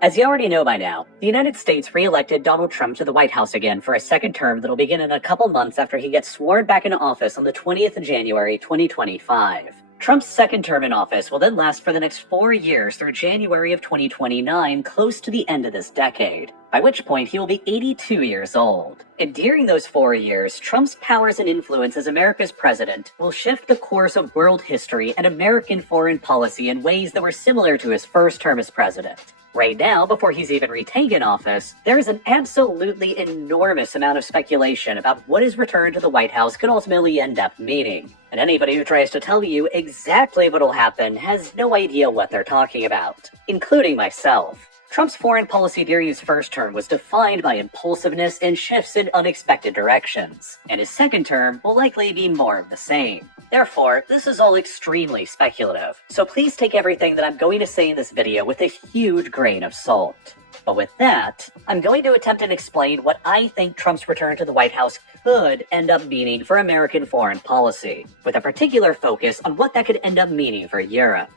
As you already know by now, the United States re-elected Donald Trump to the White House again for a second term that'll begin in a couple months after he gets sworn back into office on the 20th of January, 2025. Trump's second term in office will then last for the next 4 years through January of 2029, close to the end of this decade, by which point he will be 82 years old. And during those 4 years, Trump's powers and influence as America's president will shift the course of world history and American foreign policy in ways that were similar to his first term as president. Right now, before he's even retaken office, there is an absolutely enormous amount of speculation about what his return to the White House could ultimately end up meaning. And anybody who tries to tell you exactly what'll happen has no idea what they're talking about, including myself. Trump's foreign policy during his first term was defined by impulsiveness and shifts in unexpected directions, and his second term will likely be more of the same. Therefore, this is all extremely speculative, so please take everything that I'm going to say in this video with a huge grain of salt. But with that, I'm going to attempt and explain what I think Trump's return to the White House could end up meaning for American foreign policy, with a particular focus on what that could end up meaning for Europe.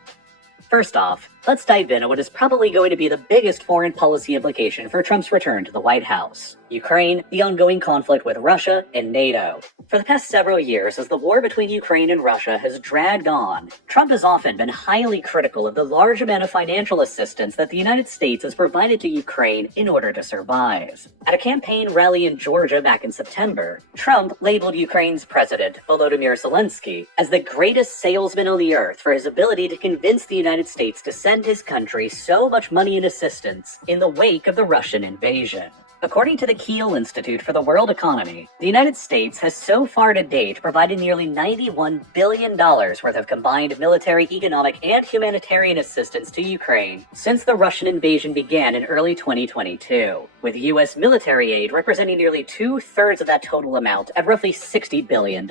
First off, let's dive into what is probably going to be the biggest foreign policy implication for Trump's return to the White House: Ukraine, the ongoing conflict with Russia, and NATO. For the past several years, as the war between Ukraine and Russia has dragged on, Trump has often been highly critical of the large amount of financial assistance that the United States has provided to Ukraine in order to survive. At a campaign rally in Georgia back in September, Trump labeled Ukraine's president, Volodymyr Zelensky, as the greatest salesman on the earth for his ability to convince the United States to send his country so much money and assistance in the wake of the Russian invasion. According to the Kiel Institute for the World Economy, the United States has so far to date provided nearly $91 billion worth of combined military, economic, and humanitarian assistance to Ukraine since the Russian invasion began in early 2022, with U.S. military aid representing nearly 2/3 of that total amount at roughly $60 billion.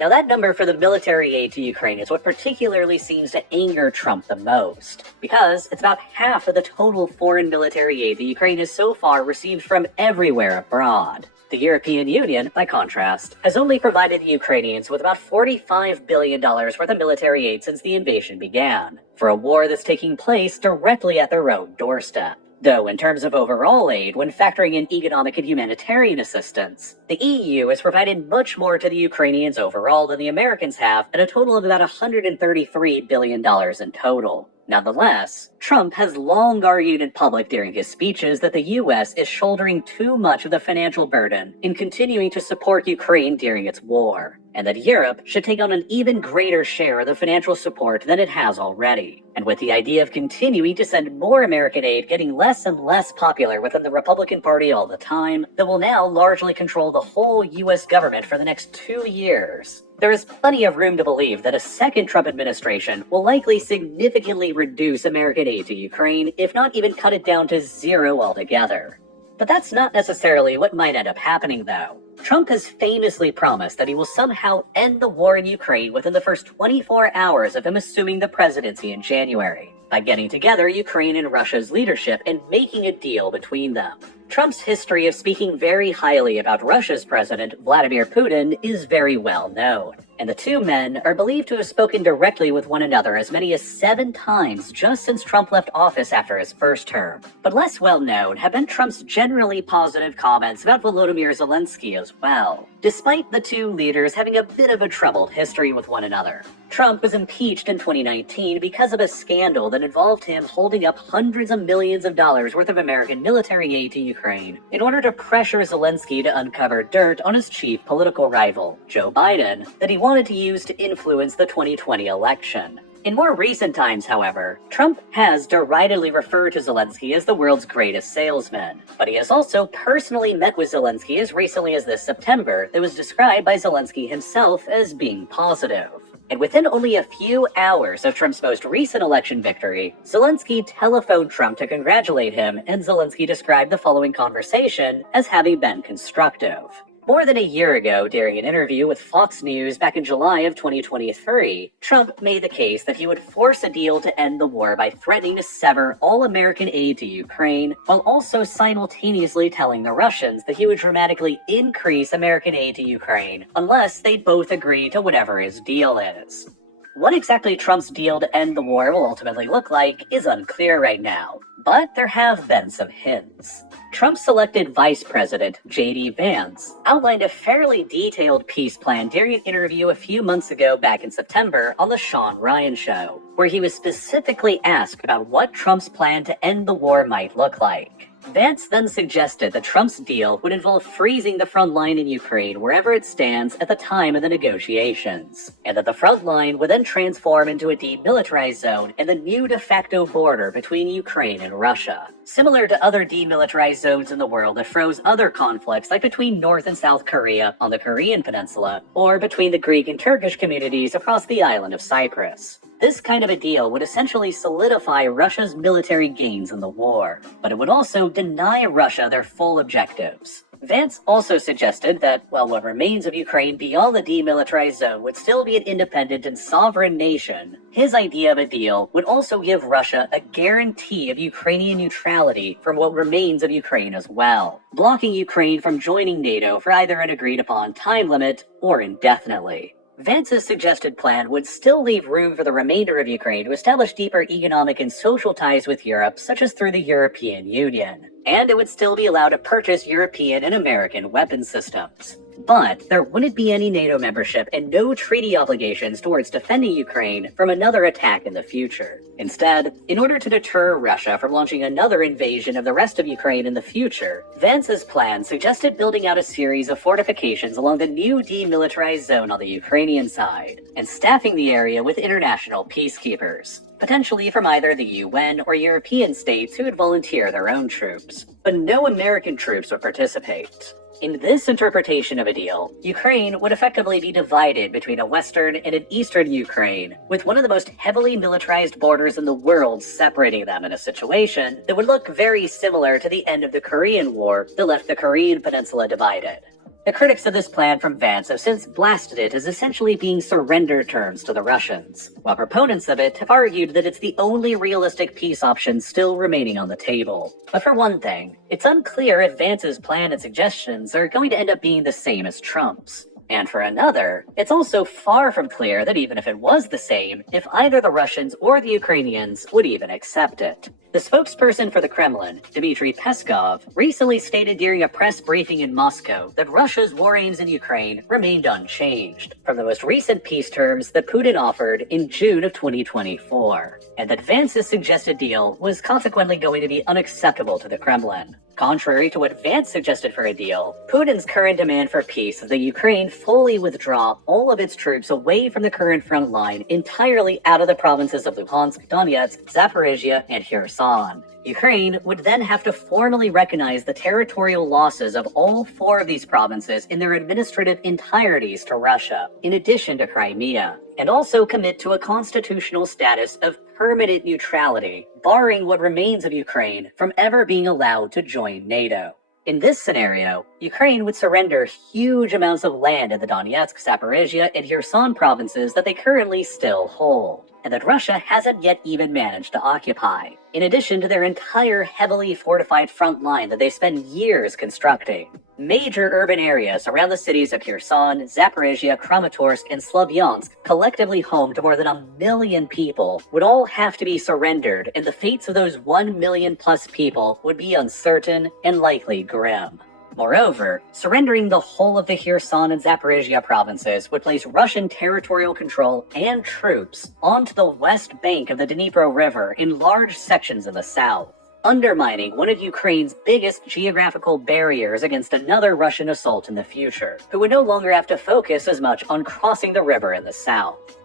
Now, that number for the military aid to Ukraine is what particularly seems to anger Trump the most, because it's about half of the total foreign military aid that Ukraine has so far received from everywhere abroad. The European Union, by contrast, has only provided the Ukrainians with about $45 billion worth of military aid since the invasion began, for a war that's taking place directly at their own doorstep. Though in terms of overall aid, when factoring in economic and humanitarian assistance, the EU has provided much more to the Ukrainians overall than the Americans have, at a total of about $133 billion in total. Nonetheless, Trump has long argued in public during his speeches that the U.S. is shouldering too much of the financial burden in continuing to support Ukraine during its war, and that Europe should take on an even greater share of the financial support than it has already. And with the idea of continuing to send more American aid getting less and less popular within the Republican Party all the time, that will now largely control the whole U.S. government for the next 2 years, there is plenty of room to believe that a second Trump administration will likely significantly reduce American aid to Ukraine, if not even cut it down to zero altogether. But that's not necessarily what might end up happening, though. Trump has famously promised that he will somehow end the war in Ukraine within the first 24 hours of him assuming the presidency in January, by getting together Ukraine and Russia's leadership and making a deal between them. Trump's history of speaking very highly about Russia's president, Vladimir Putin, is very well known, and the two men are believed to have spoken directly with one another as many as 7 times just since Trump left office after his first term. But less well known have been Trump's generally positive comments about Volodymyr Zelensky as well, despite the two leaders having a bit of a troubled history with one another. Trump was impeached in 2019 because of a scandal that involved him holding up hundreds of millions of dollars worth of American military aid to Ukraine in order to pressure Zelensky to uncover dirt on his chief political rival, Joe Biden, that he wanted to use to influence the 2020 election. In more recent times, however, Trump has deridedly referred to Zelensky as the world's greatest salesman, but he has also personally met with Zelensky as recently as this September that was described by Zelensky himself as being positive. And within only a few hours of Trump's most recent election victory, Zelensky telephoned Trump to congratulate him, and Zelensky described the following conversation as having been constructive. More than a year ago, during an interview with Fox News back in July of 2023, Trump made the case that he would force a deal to end the war by threatening to sever all American aid to Ukraine, while also simultaneously telling the Russians that he would dramatically increase American aid to Ukraine unless they both agree to whatever his deal is. What exactly Trump's deal to end the war will ultimately look like is unclear right now, But there have been some hints. Trump's selected Vice President, J.D. Vance, outlined a fairly detailed peace plan during an interview a few months ago back in September on The Sean Ryan Show, where he was specifically asked about what Trump's plan to end the war might look like. Vance then suggested that Trump's deal would involve freezing the front line in Ukraine wherever it stands at the time of the negotiations, and that the front line would then transform into a demilitarized zone and the new de facto border between Ukraine and Russia. Similar to other demilitarized zones in the world that froze other conflicts like between North and South Korea on the Korean Peninsula, or between the Greek and Turkish communities across the island of Cyprus. This kind of a deal would essentially solidify Russia's military gains in the war, but it would also deny Russia their full objectives. Vance also suggested that, while what remains of Ukraine beyond the demilitarized zone would still be an independent and sovereign nation, his idea of a deal would also give Russia a guarantee of Ukrainian neutrality from what remains of Ukraine as well, blocking Ukraine from joining NATO for either an agreed-upon time limit or indefinitely. Vance's suggested plan would still leave room for the remainder of Ukraine to establish deeper economic and social ties with Europe, such as through the European Union. And it would still be allowed to purchase European and American weapon systems. But there wouldn't be any NATO membership and no treaty obligations towards defending Ukraine from another attack in the future. Instead, in order to deter Russia from launching another invasion of the rest of Ukraine in the future, Vance's plan suggested building out a series of fortifications along the new demilitarized zone on the Ukrainian side, and staffing the area with international peacekeepers, potentially from either the UN or European states who would volunteer their own troops. But no American troops would participate. In this interpretation of a deal, Ukraine would effectively be divided between a western and an eastern Ukraine, with one of the most heavily militarized borders in the world separating them in a situation that would look very similar to the end of the Korean War that left the Korean Peninsula divided. The critics of this plan from Vance have since blasted it as essentially being surrender terms to the Russians, while proponents of it have argued that it's the only realistic peace option still remaining on the table. But for one thing, it's unclear if Vance's plan and suggestions are going to end up being the same as Trump's. And for another, it's also far from clear that even if it was the same, if either the Russians or the Ukrainians would even accept it. The spokesperson for the Kremlin, Dmitry Peskov, recently stated during a press briefing in Moscow that Russia's war aims in Ukraine remained unchanged from the most recent peace terms that Putin offered in June of 2024, and that Vance's suggested deal was consequently going to be unacceptable to the Kremlin. Contrary to what Vance suggested for a deal, Putin's current demand for peace is that Ukraine fully withdraw all of its troops away from the current front line entirely out of the provinces of Luhansk, Donetsk, Zaporizhia, and Kherson. Ukraine would then have to formally recognize the territorial losses of all four of these provinces in their administrative entireties to Russia, in addition to Crimea, and also commit to a constitutional status of permanent neutrality, barring what remains of Ukraine from ever being allowed to join NATO. In this scenario, Ukraine would surrender huge amounts of land in the Donetsk, Zaporizhia, and Kherson provinces that they currently still hold, and that Russia hasn't yet even managed to occupy, in addition to their entire heavily fortified front line that they spend years constructing. Major urban areas around the cities of Kherson, Zaporizhia, Kramatorsk, and Slavyansk, collectively home to more than 1 million people, would all have to be surrendered, and the fates of those 1 million plus people would be uncertain and likely grim. Moreover, surrendering the whole of the Kherson and Zaporizhia provinces would place Russian territorial control and troops onto the west bank of the Dnipro River in large sections of the south, undermining one of Ukraine's biggest geographical barriers against another Russian assault in the future, who would no longer have to focus as much on crossing the river in the south.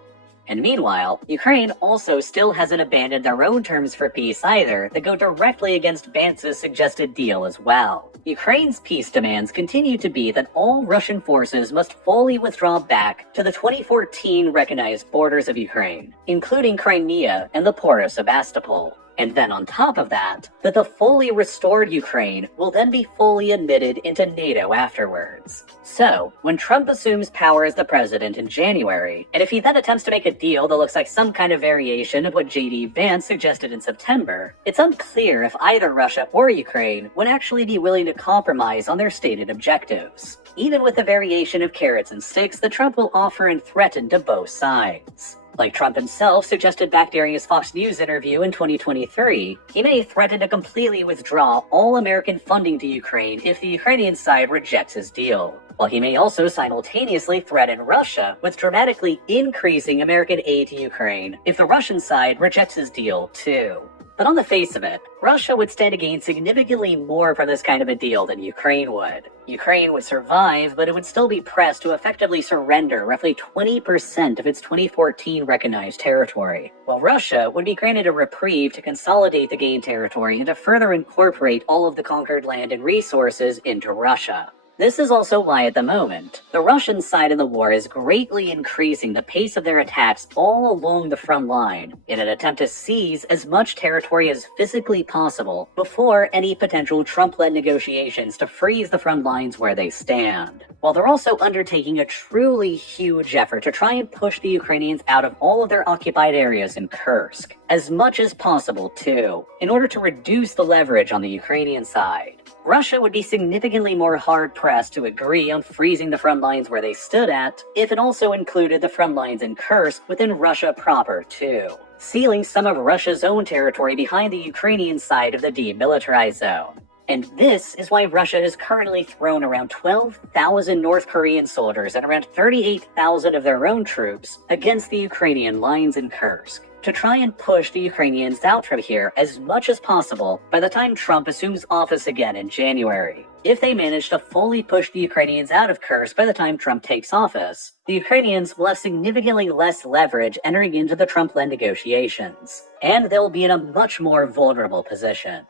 And meanwhile, Ukraine also still hasn't abandoned their own terms for peace either that go directly against Vance's suggested deal as well. Ukraine's peace demands continue to be that all Russian forces must fully withdraw back to the 2014 recognized borders of Ukraine, including Crimea and the port of Sebastopol. And then on top of that the fully restored Ukraine will then be fully admitted into NATO afterwards. So, when Trump assumes power as the president in January, and if he then attempts to make a deal that looks like some kind of variation of what J.D. Vance suggested in September, it's unclear if either Russia or Ukraine would actually be willing to compromise on their stated objectives, even with the variation of carrots and sticks that Trump will offer and threaten to both sides. Like Trump himself suggested back during his Fox News interview in 2023, he may threaten to completely withdraw all American funding to Ukraine if the Ukrainian side rejects his deal. While he may also simultaneously threaten Russia with dramatically increasing American aid to Ukraine if the Russian side rejects his deal too. But on the face of it, Russia would stand to gain significantly more from this kind of a deal than Ukraine would. Ukraine would survive, but it would still be pressed to effectively surrender roughly 20% of its 2014 recognized territory, while Russia would be granted a reprieve to consolidate the gained territory and to further incorporate all of the conquered land and resources into Russia. This is also why, at the moment, the Russian side of the war is greatly increasing the pace of their attacks all along the front line in an attempt to seize as much territory as physically possible before any potential Trump-led negotiations to freeze the front lines where they stand. While they're also undertaking a truly huge effort to try and push the Ukrainians out of all of their occupied areas in Kursk, as much as possible too, in order to reduce the leverage on the Ukrainian side. Russia would be significantly more hard-pressed to agree on freezing the front lines where they stood at if it also included the front lines in Kursk within Russia proper too, sealing some of Russia's own territory behind the Ukrainian side of the demilitarized zone. And this is why Russia has currently thrown around 12,000 North Korean soldiers and around 38,000 of their own troops against the Ukrainian lines in Kursk, to try and push the Ukrainians out from here as much as possible by the time Trump assumes office again in January. If they manage to fully push the Ukrainians out of Kursk by the time Trump takes office, the Ukrainians will have significantly less leverage entering into the Trump-led negotiations, and they'll be in a much more vulnerable position.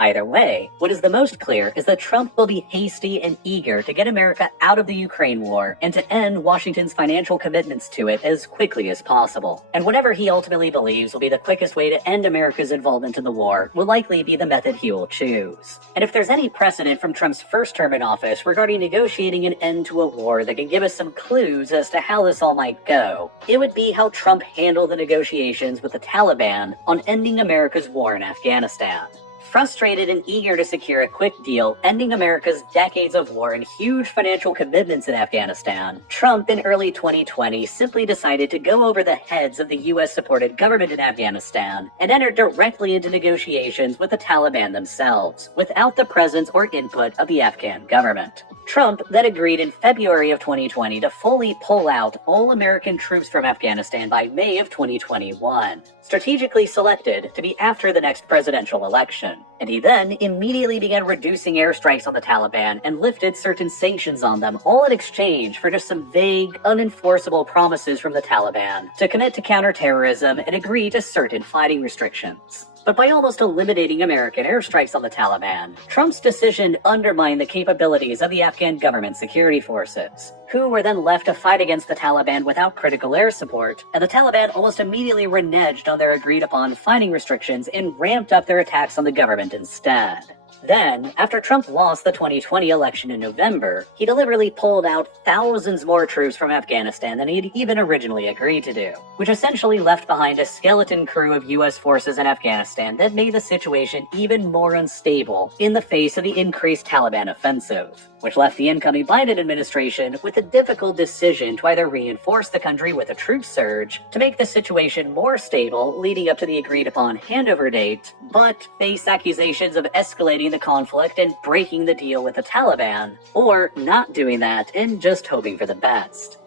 Either way, what is the most clear is that Trump will be hasty and eager to get America out of the Ukraine war and to end Washington's financial commitments to it as quickly as possible. And whatever he ultimately believes will be the quickest way to end America's involvement in the war will likely be the method he will choose. And if there's any precedent from Trump's first term in office regarding negotiating an end to a war that can give us some clues as to how this all might go, it would be how Trump handled the negotiations with the Taliban on ending America's war in Afghanistan. Frustrated and eager to secure a quick deal, ending America's decades of war and huge financial commitments in Afghanistan, Trump in early 2020 simply decided to go over the heads of the U.S.-supported government in Afghanistan and enter directly into negotiations with the Taliban themselves, without the presence or input of the Afghan government. Trump then agreed in February of 2020 to fully pull out all American troops from Afghanistan by May of 2021, strategically selected to be after the next presidential election. And he then immediately began reducing airstrikes on the Taliban and lifted certain sanctions on them, all in exchange for just some vague, unenforceable promises from the Taliban to commit to counterterrorism and agree to certain fighting restrictions. But by almost eliminating American airstrikes on the Taliban, Trump's decision undermined the capabilities of the Afghan government security forces, who were then left to fight against the Taliban without critical air support, and the Taliban almost immediately reneged on their agreed-upon fighting restrictions and ramped up their attacks on the government instead. Then, after Trump lost the 2020 election in November, he deliberately pulled out thousands more troops from Afghanistan than he had even originally agreed to do, which essentially left behind a skeleton crew of U.S. forces in Afghanistan that made the situation even more unstable in the face of the increased Taliban offensive, which left the incoming Biden administration with the difficult decision to either reinforce the country with a troop surge to make the situation more stable leading up to the agreed-upon handover date, but face accusations of escalating the conflict and breaking the deal with the Taliban, or not doing that and just hoping for the best.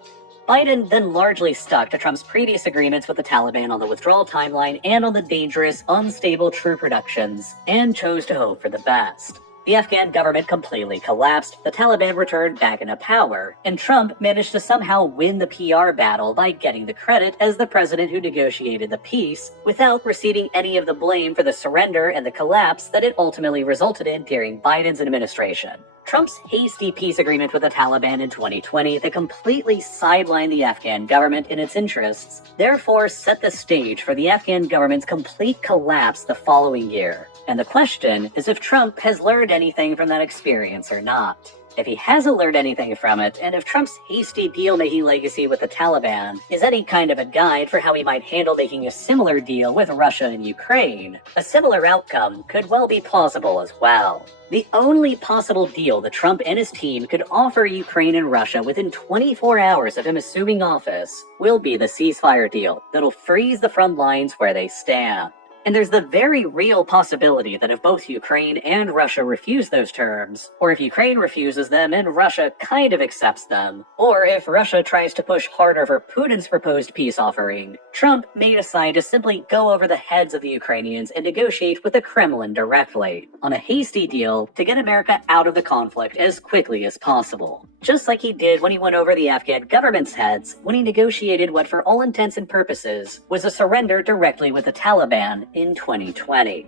Biden then largely stuck to Trump's previous agreements with the Taliban on the withdrawal timeline and on the dangerous, unstable troop reductions, and chose to hope for the best. The Afghan government completely collapsed, the Taliban returned back into power, and Trump managed to somehow win the PR battle by getting the credit as the president who negotiated the peace, without receiving any of the blame for the surrender and the collapse that it ultimately resulted in during Biden's administration. Trump's hasty peace agreement with the Taliban in 2020 that completely sidelined the Afghan government in its interests, therefore set the stage for the Afghan government's complete collapse the following year. And the question is if Trump has learned anything from that experience or not. If he hasn't learned anything from it, and if Trump's hasty deal-making legacy with the Taliban is any kind of a guide for how he might handle making a similar deal with Russia and Ukraine, a similar outcome could well be plausible as well. The only possible deal that Trump and his team could offer Ukraine and Russia within 24 hours of him assuming office will be the ceasefire deal that'll freeze the front lines where they stand. And there's the very real possibility that if both Ukraine and Russia refuse those terms, or if Ukraine refuses them and Russia kind of accepts them, or if Russia tries to push harder for Putin's proposed peace offering, Trump may decide to simply go over the heads of the Ukrainians and negotiate with the Kremlin directly on a hasty deal to get America out of the conflict as quickly as possible. Just like he did when he went over the Afghan government's heads when he negotiated what for all intents and purposes was a surrender directly with the Taliban in 2020.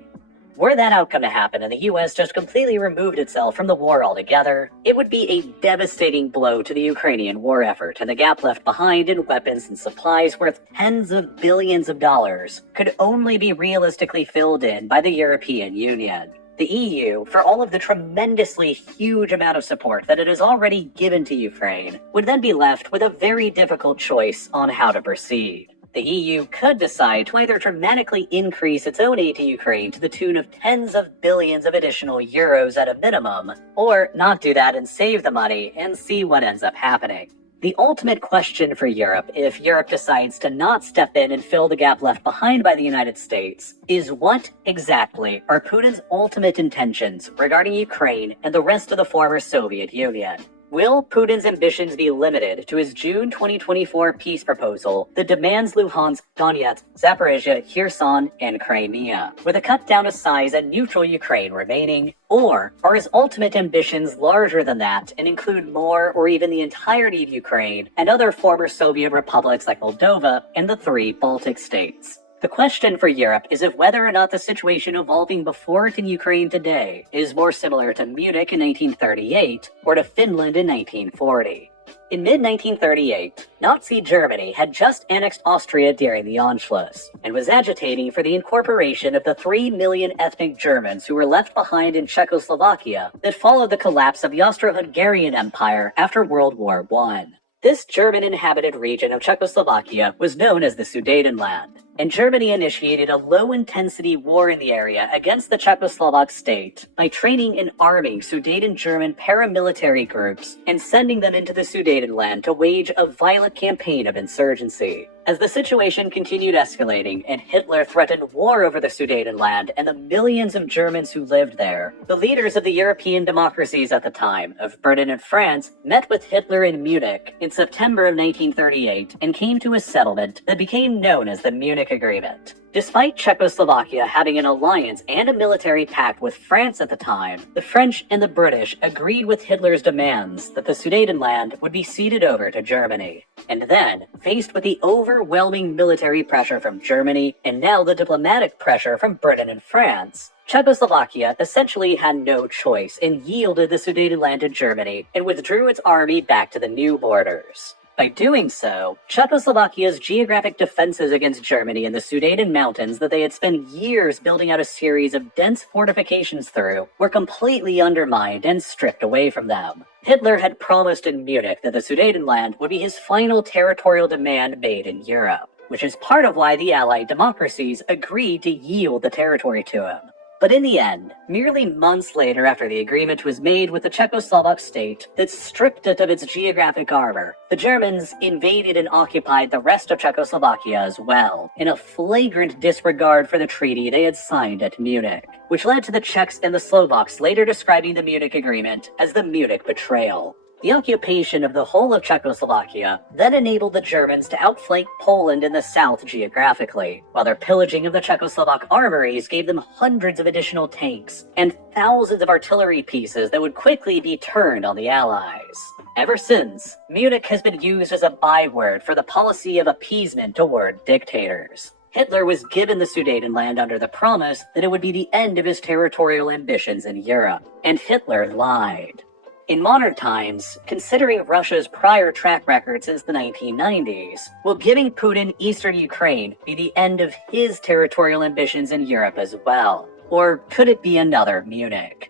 Were that outcome to happen and the U.S. just completely removed itself from the war altogether, it would be a devastating blow to the Ukrainian war effort, and the gap left behind in weapons and supplies worth tens of billions of dollars could only be realistically filled in by the European Union. The EU, for all of the tremendously huge amount of support that it has already given to Ukraine, would then be left with a very difficult choice on how to proceed. The EU could decide to either dramatically increase its own aid to Ukraine to the tune of tens of billions of additional euros at a minimum, or not do that and save the money and see what ends up happening. The ultimate question for Europe, if Europe decides to not step in and fill the gap left behind by the United States, is what exactly are Putin's ultimate intentions regarding Ukraine and the rest of the former Soviet Union? Will Putin's ambitions be limited to his June 2024 peace proposal that demands Luhansk, Donetsk, Zaporizhia, Kherson, and Crimea, with a cut down of size and neutral Ukraine remaining? Or are his ultimate ambitions larger than that and include more or even the entirety of Ukraine and other former Soviet republics like Moldova and the 3 Baltic states? The question for Europe is if whether or not the situation evolving before it in Ukraine today is more similar to Munich in 1938 or to Finland in 1940. In mid-1938, Nazi Germany had just annexed Austria during the Anschluss and was agitating for the incorporation of the 3 million ethnic Germans who were left behind in Czechoslovakia that followed the collapse of the Austro-Hungarian Empire after World War I. This German-inhabited region of Czechoslovakia was known as the Sudetenland, and Germany initiated a low-intensity war in the area against the Czechoslovak state by training and arming Sudeten German paramilitary groups and sending them into the Sudetenland to wage a violent campaign of insurgency. As the situation continued escalating and Hitler threatened war over the Sudetenland and the millions of Germans who lived there, the leaders of the European democracies at the time, of Britain and France, met with Hitler in Munich in September of 1938 and came to a settlement that became known as the Munich Agreement. Despite Czechoslovakia having an alliance and a military pact with France at the time, the French and the British agreed with Hitler's demands that the Sudetenland would be ceded over to Germany. And then, faced with the overwhelming military pressure from Germany and now the diplomatic pressure from Britain and France, Czechoslovakia essentially had no choice and yielded the Sudetenland to Germany and withdrew its army back to the new borders. By doing so, Czechoslovakia's geographic defenses against Germany in the Sudeten Mountains that they had spent years building out a series of dense fortifications through were completely undermined and stripped away from them. Hitler had promised in Munich that the Sudetenland would be his final territorial demand made in Europe, which is part of why the Allied democracies agreed to yield the territory to him. But in the end, merely months later after the agreement was made with the Czechoslovak state that stripped it of its geographic armor, the Germans invaded and occupied the rest of Czechoslovakia as well, in a flagrant disregard for the treaty they had signed at Munich, which led to the Czechs and the Slovaks later describing the Munich Agreement as the Munich Betrayal. The occupation of the whole of Czechoslovakia then enabled the Germans to outflank Poland in the south geographically, while their pillaging of the Czechoslovak armories gave them hundreds of additional tanks and thousands of artillery pieces that would quickly be turned on the Allies. Ever since, Munich has been used as a byword for the policy of appeasement toward dictators. Hitler was given the Sudetenland under the promise that it would be the end of his territorial ambitions in Europe, and Hitler lied. In modern times, considering Russia's prior track record since the 1990s, will giving Putin eastern Ukraine be the end of his territorial ambitions in Europe as well? Or could it be another Munich?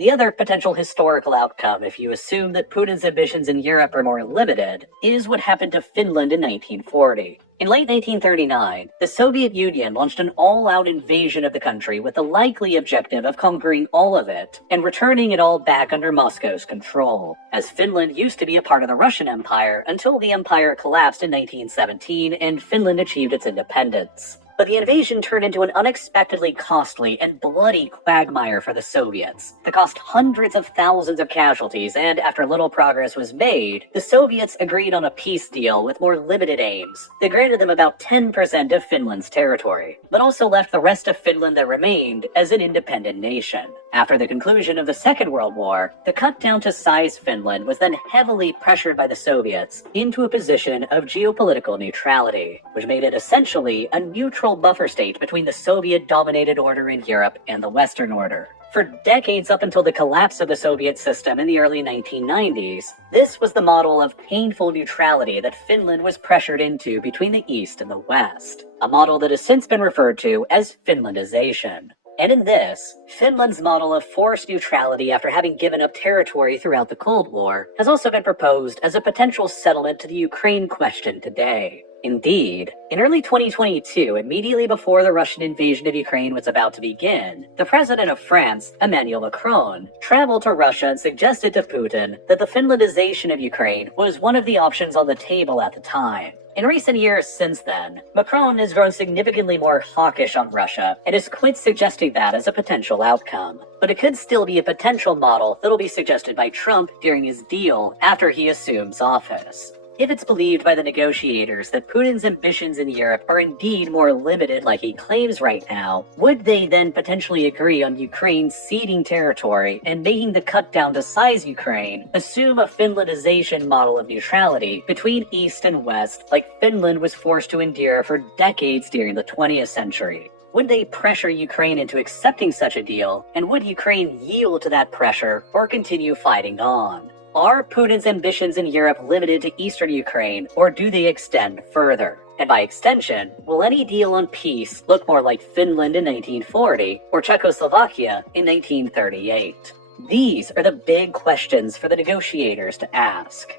The other potential historical outcome, if you assume that Putin's ambitions in Europe are more limited, is what happened to Finland in 1940. In late 1939, the Soviet Union launched an all-out invasion of the country with the likely objective of conquering all of it and returning it all back under Moscow's control, as Finland used to be a part of the Russian Empire until the empire collapsed in 1917 and Finland achieved its independence. But the invasion turned into an unexpectedly costly and bloody quagmire for the Soviets that cost hundreds of thousands of casualties, and after little progress was made, the Soviets agreed on a peace deal with more limited aims. They granted them about 10% of Finland's territory, but also left the rest of Finland that remained as an independent nation. After the conclusion of the Second World War, the cut down to size Finland was then heavily pressured by the Soviets into a position of geopolitical neutrality, which made it essentially a neutral buffer state between the Soviet-dominated order in Europe and the Western order. For decades up until the collapse of the Soviet system in the early 1990s, this was the model of painful neutrality that Finland was pressured into between the East and the West, a model that has since been referred to as Finlandization. And in this, Finland's model of forced neutrality after having given up territory throughout the Cold War has also been proposed as a potential settlement to the Ukraine question today. Indeed, in early 2022, immediately before the Russian invasion of Ukraine was about to begin, the president of France, Emmanuel Macron, traveled to Russia and suggested to Putin that the Finlandization of Ukraine was one of the options on the table at the time. In recent years since then, Macron has grown significantly more hawkish on Russia and is quite suggesting that as a potential outcome. But it could still be a potential model that'll be suggested by Trump during his deal after he assumes office. If it's believed by the negotiators that Putin's ambitions in Europe are indeed more limited like he claims right now, would they then potentially agree on Ukraine ceding territory and making the cut down to size Ukraine assume a Finlandization model of neutrality between East and West like Finland was forced to endure for decades during the 20th century? Would they pressure Ukraine into accepting such a deal, and would Ukraine yield to that pressure or continue fighting on? Are Putin's ambitions in Europe limited to eastern Ukraine, or do they extend further? And by extension, will any deal on peace look more like Finland in 1940 or Czechoslovakia in 1938? These are the big questions for the negotiators to ask.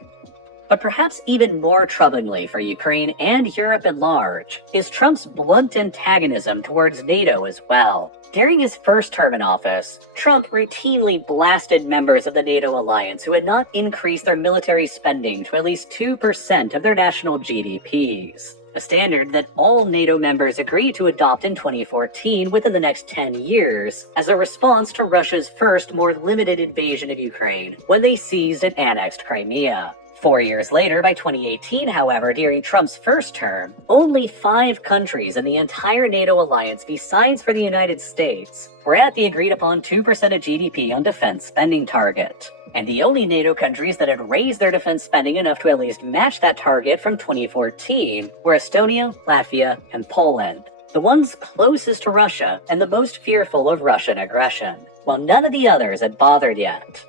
But perhaps even more troublingly for Ukraine and Europe at large is Trump's blunt antagonism towards NATO as well. During his first term in office, Trump routinely blasted members of the NATO alliance who had not increased their military spending to at least 2% of their national GDPs, a standard that all NATO members agreed to adopt in 2014 within the next 10 years as a response to Russia's first, more limited invasion of Ukraine when they seized and annexed Crimea. 4 years later, by 2018, however, during Trump's first term, only 5 countries in the entire NATO alliance besides for the United States were at the agreed-upon 2% of GDP on defense spending target. And the only NATO countries that had raised their defense spending enough to at least match that target from 2014 were Estonia, Latvia, and Poland, the ones closest to Russia and the most fearful of Russian aggression, while none of the others had bothered yet.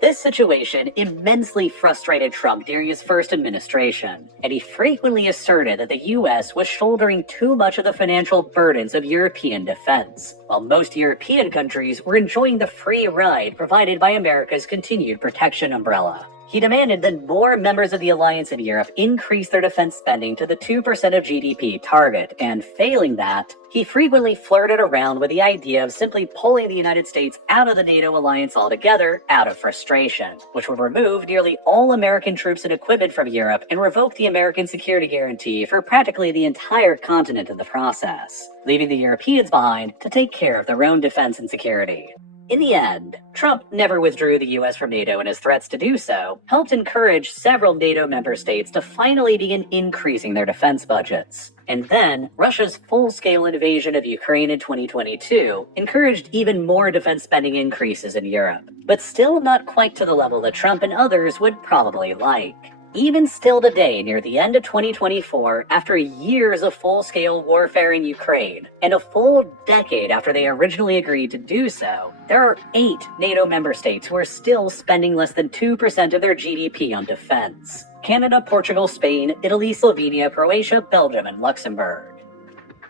This situation immensely frustrated Trump during his first administration, and he frequently asserted that the U.S. was shouldering too much of the financial burdens of European defense, while most European countries were enjoying the free ride provided by America's continued protection umbrella. He demanded that more members of the alliance in Europe increase their defense spending to the 2% of GDP target, and failing that, he frequently flirted around with the idea of simply pulling the United States out of the NATO alliance altogether out of frustration, which would remove nearly all American troops and equipment from Europe and revoke the American security guarantee for practically the entire continent in the process, leaving the Europeans behind to take care of their own defense and security. In the end, Trump never withdrew the U.S. from NATO, and his threats to do so helped encourage several NATO member states to finally begin increasing their defense budgets. And then, Russia's full-scale invasion of Ukraine in 2022 encouraged even more defense spending increases in Europe, but still not quite to the level that Trump and others would probably like. Even still today, near the end of 2024, after years of full-scale warfare in Ukraine, and a full decade after they originally agreed to do so, there are 8 NATO member states who are still spending less than 2% of their GDP on defense: Canada, Portugal, Spain, Italy, Slovenia, Croatia, Belgium, and Luxembourg.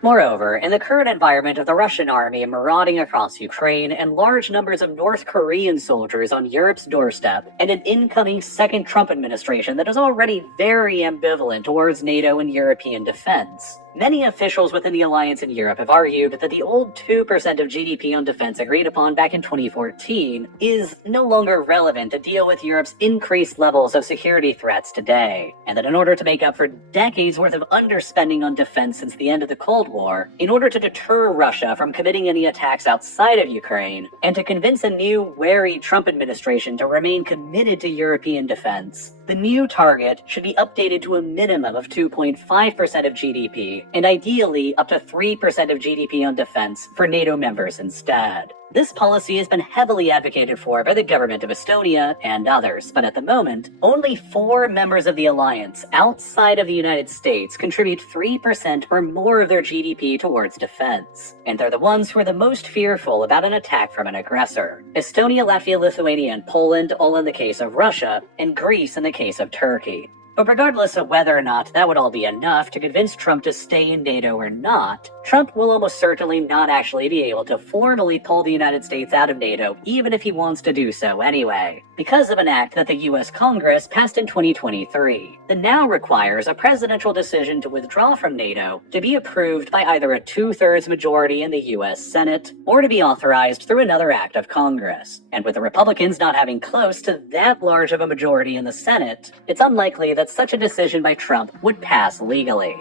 Moreover, in the current environment of the Russian army marauding across Ukraine and large numbers of North Korean soldiers on Europe's doorstep, and an incoming second Trump administration that is already very ambivalent towards NATO and European defense, many officials within the alliance in Europe have argued that the old 2% of GDP on defense agreed upon back in 2014 is no longer relevant to deal with Europe's increased levels of security threats today, and that in order to make up for decades worth of underspending on defense since the end of the Cold War, in order to deter Russia from committing any attacks outside of Ukraine, and to convince a new, wary Trump administration to remain committed to European defense, the new target should be updated to a minimum of 2.5% of GDP, and ideally up to 3% of GDP on defense for NATO members instead. This policy has been heavily advocated for by the government of Estonia and others, but at the moment, only 4 members of the alliance outside of the United States contribute 3% or more of their GDP towards defense, and they're the ones who are the most fearful about an attack from an aggressor. Estonia, Latvia, Lithuania, and Poland all in the case of Russia, and Greece in the case of Turkey. But regardless of whether or not that would all be enough to convince Trump to stay in NATO or not, Trump will almost certainly not actually be able to formally pull the United States out of NATO, even if he wants to do so anyway, because of an act that the U.S. Congress passed in 2023 that now requires a presidential decision to withdraw from NATO to be approved by either a 2/3 majority in the U.S. Senate or to be authorized through another act of Congress. And with the Republicans not having close to that large of a majority in the Senate, it's unlikely that such a decision by Trump would pass legally.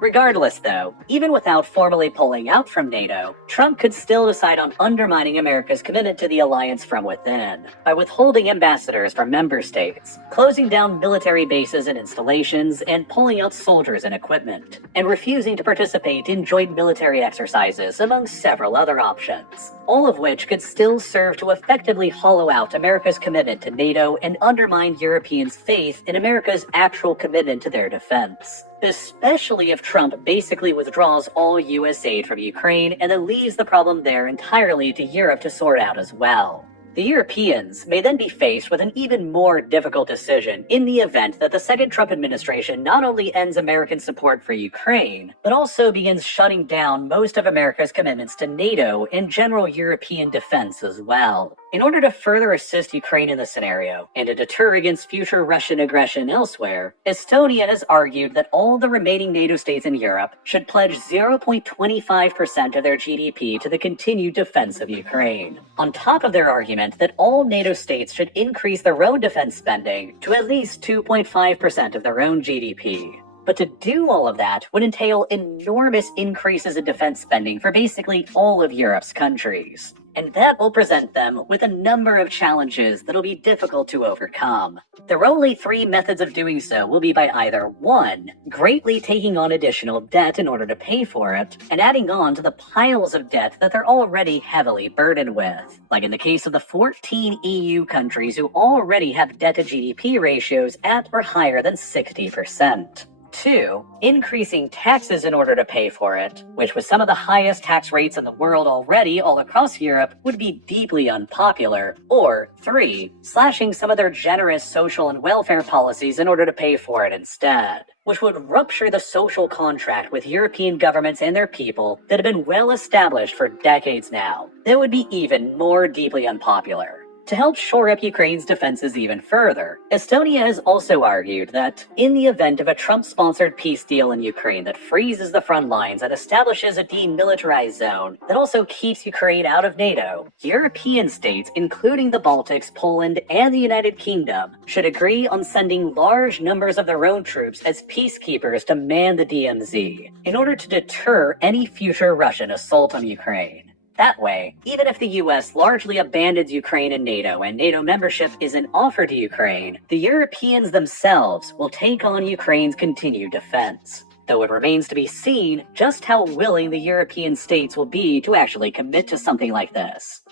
Regardless, though, even without formally pulling out from NATO, Trump could still decide on undermining America's commitment to the alliance from within, by withholding ambassadors from member states, closing down military bases and installations, and pulling out soldiers and equipment, and refusing to participate in joint military exercises, among several other options, all of which could still serve to effectively hollow out America's commitment to NATO and undermine Europeans' faith in America's actual commitment to their defense. Especially if Trump basically withdraws all U.S. aid from Ukraine and then leaves the problem there entirely to Europe to sort out as well. The Europeans may then be faced with an even more difficult decision in the event that the second Trump administration not only ends American support for Ukraine, but also begins shutting down most of America's commitments to NATO and general European defense as well. In order to further assist Ukraine in this scenario, and to deter against future Russian aggression elsewhere, Estonia has argued that all the remaining NATO states in Europe should pledge 0.25% of their GDP to the continued defense of Ukraine, on top of their argument that all NATO states should increase their own defense spending to at least 2.5% of their own GDP. But to do all of that would entail enormous increases in defense spending for basically all of Europe's countries. And that will present them with a number of challenges that'll be difficult to overcome. Their only 3 methods of doing so will be by either 1, greatly taking on additional debt in order to pay for it, and adding on to the piles of debt that they're already heavily burdened with, like in the case of the 14 EU countries who already have debt-to-GDP ratios at or higher than 60%. 2, increasing taxes in order to pay for it, which with some of the highest tax rates in the world already all across Europe would be deeply unpopular. Or 3, slashing some of their generous social and welfare policies in order to pay for it instead, which would rupture the social contract with European governments and their people that have been well established for decades now. That would be even more deeply unpopular. To help shore up Ukraine's defenses even further, Estonia has also argued that, in the event of a Trump-sponsored peace deal in Ukraine that freezes the front lines and establishes a demilitarized zone that also keeps Ukraine out of NATO, European states, including the Baltics, Poland, and the United Kingdom, should agree on sending large numbers of their own troops as peacekeepers to man the DMZ, in order to deter any future Russian assault on Ukraine. That way, even if the US largely abandons Ukraine and NATO membership isn't offered to Ukraine, the Europeans themselves will take on Ukraine's continued defense. Though it remains to be seen just how willing the European states will be to actually commit to something like this.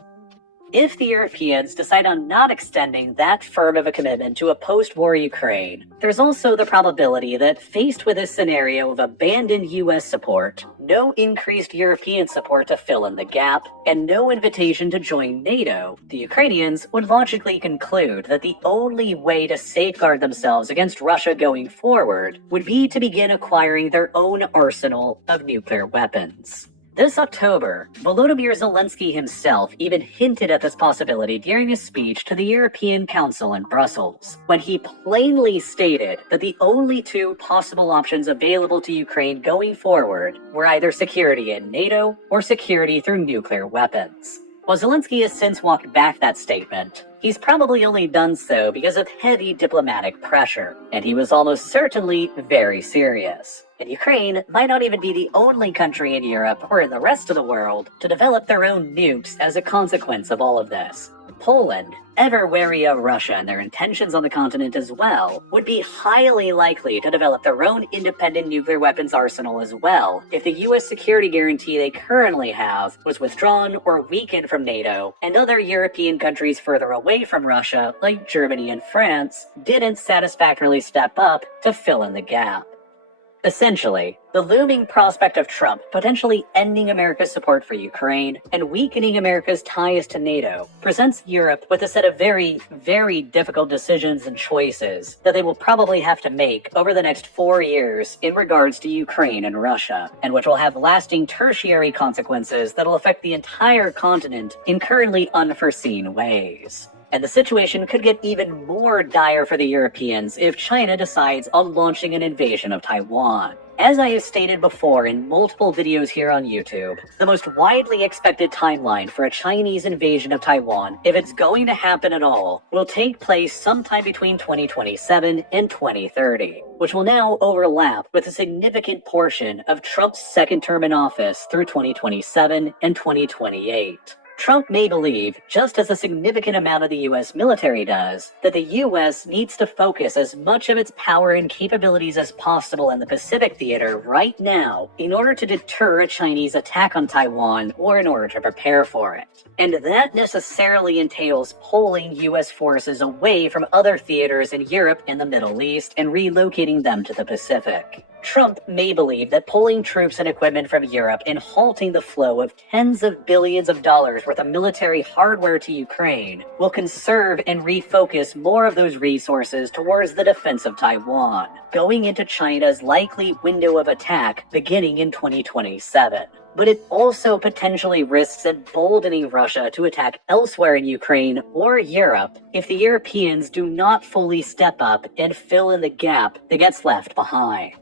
If the Europeans decide on not extending that firm of a commitment to a post-war Ukraine, there's also the probability that, faced with a scenario of abandoned US support, no increased European support to fill in the gap, and no invitation to join NATO, the Ukrainians would logically conclude that the only way to safeguard themselves against Russia going forward would be to begin acquiring their own arsenal of nuclear weapons. This October, Volodymyr Zelensky himself even hinted at this possibility during a speech to the European Council in Brussels, when he plainly stated that the only two possible options available to Ukraine going forward were either security in NATO or security through nuclear weapons. While Zelensky has since walked back that statement, he's probably only done so because of heavy diplomatic pressure, and he was almost certainly very serious. And Ukraine might not even be the only country in Europe or in the rest of the world to develop their own nukes as a consequence of all of this. Poland, ever wary of Russia and their intentions on the continent as well, would be highly likely to develop their own independent nuclear weapons arsenal as well if the U.S. security guarantee they currently have was withdrawn or weakened from NATO, and other European countries further away from Russia, like Germany and France, didn't satisfactorily step up to fill in the gap. Essentially, the looming prospect of Trump potentially ending America's support for Ukraine and weakening America's ties to NATO presents Europe with a set of very, very difficult decisions and choices that they will probably have to make over the next 4 years in regards to Ukraine and Russia, and which will have lasting tertiary consequences that will affect the entire continent in currently unforeseen ways. And the situation could get even more dire for the Europeans if China decides on launching an invasion of Taiwan. As I have stated before in multiple videos here on YouTube, the most widely expected timeline for a Chinese invasion of Taiwan, if it's going to happen at all, will take place sometime between 2027 and 2030, which will now overlap with a significant portion of Trump's second term in office through 2027 and 2028. Trump may believe, just as a significant amount of the U.S. military does, that the U.S. needs to focus as much of its power and capabilities as possible in the Pacific theater right now in order to deter a Chinese attack on Taiwan or in order to prepare for it. And that necessarily entails pulling U.S. forces away from other theaters in Europe and the Middle East and relocating them to the Pacific. Trump may believe that pulling troops and equipment from Europe and halting the flow of tens of billions of dollars worth of military hardware to Ukraine will conserve and refocus more of those resources towards the defense of Taiwan, going into China's likely window of attack beginning in 2027. But it also potentially risks emboldening Russia to attack elsewhere in Ukraine or Europe if the Europeans do not fully step up and fill in the gap that gets left behind.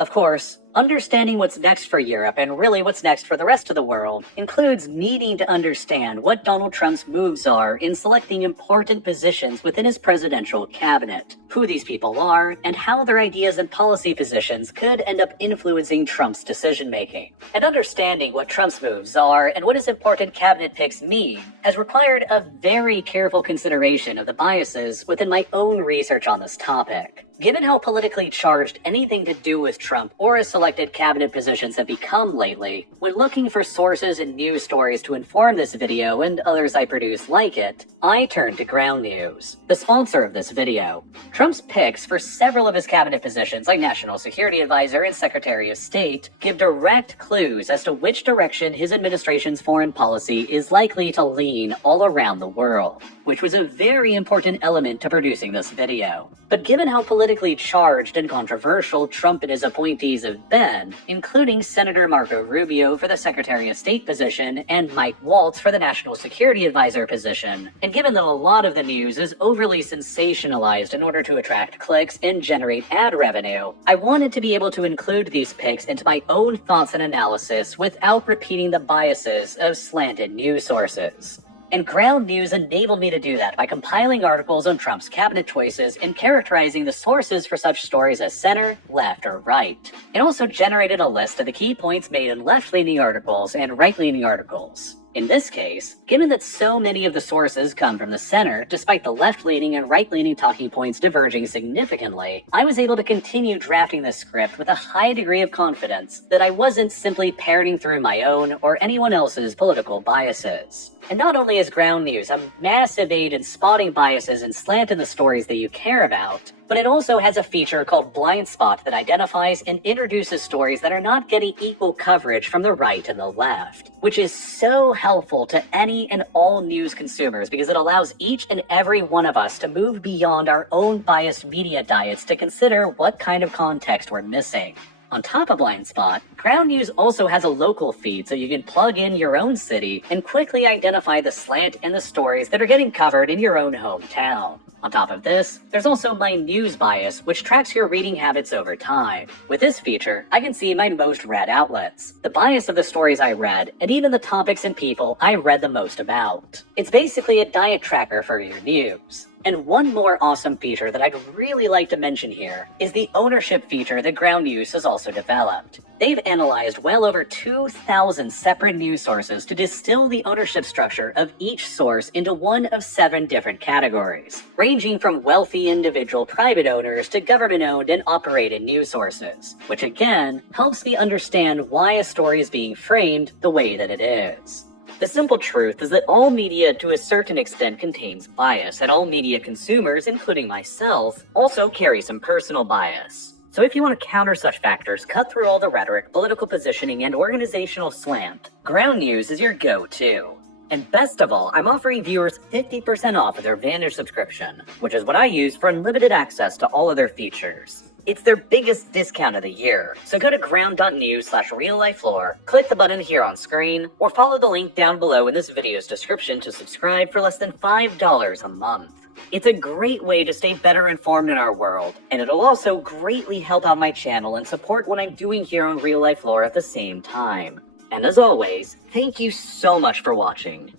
Of course, understanding what's next for Europe and really what's next for the rest of the world includes needing to understand what Donald Trump's moves are in selecting important positions within his presidential cabinet, who these people are, and how their ideas and policy positions could end up influencing Trump's decision-making. And understanding what Trump's moves are and what his important cabinet picks mean has required a very careful consideration of the biases within my own research on this topic. Given how politically charged anything to do with Trump or his selected cabinet positions have become lately, when looking for sources and news stories to inform this video and others I produce like it, I turn to Ground News, the sponsor of this video. Trump's picks for several of his cabinet positions, like National Security Advisor and Secretary of State, give direct clues as to which direction his administration's foreign policy is likely to lean all around the world, which was a very important element to producing this video. But given how politically charged and controversial Trump and his appointees have been, including Senator Marco Rubio for the Secretary of State position and Mike Waltz for the National Security Advisor position, and given that a lot of the news is overly sensationalized in order to attract clicks and generate ad revenue, I wanted to be able to include these picks into my own thoughts and analysis without repeating the biases of slanted news sources. And Ground News enabled me to do that by compiling articles on Trump's cabinet choices and characterizing the sources for such stories as center, left, or right. It also generated a list of the key points made in left-leaning articles and right-leaning articles. In this case, given that so many of the sources come from the center, despite the left-leaning and right-leaning talking points diverging significantly, I was able to continue drafting this script with a high degree of confidence that I wasn't simply parroting through my own or anyone else's political biases. And not only is Ground News a massive aid in spotting biases and slant in the stories that you care about, But it also has a feature called Blind Spot that identifies and introduces stories that are not getting equal coverage from the right and the left, which is so helpful to any and all news consumers because it allows each and every one of us to move beyond our own biased media diets to consider what kind of context we're missing. On top of Blind Spot, Ground News also has a local feed so you can plug in your own city and quickly identify the slant and the stories that are getting covered in your own hometown. On top of this, there's also my news bias, which tracks your reading habits over time. With this feature, I can see my most read outlets, the bias of the stories I read, and even the topics and people I read the most about. It's basically a diet tracker for your news. And one more awesome feature that I'd really like to mention here is the ownership feature that Ground News has also developed. They've analyzed well over 2,000 separate news sources to distill the ownership structure of each source into one of 7 different categories, ranging from wealthy individual private owners to government-owned and operated news sources, which again helps me understand why a story is being framed the way that it is. The simple truth is that all media to a certain extent contains bias, and all media consumers, including myself, also carry some personal bias. So if you want to counter such factors, cut through all the rhetoric, political positioning, and organizational slant, Ground News is your go-to. And best of all, I'm offering viewers 50% off of their Vantage subscription, which is what I use for unlimited access to all of their features. It's their biggest discount of the year, so go to ground.news/real-life-lore, click the button here on screen, or follow the link down below in this video's description to subscribe for less than $5 a month. It's a great way to stay better informed in our world, and it'll also greatly help out my channel and support what I'm doing here on Real Life Lore at the same time. And as always, thank you so much for watching.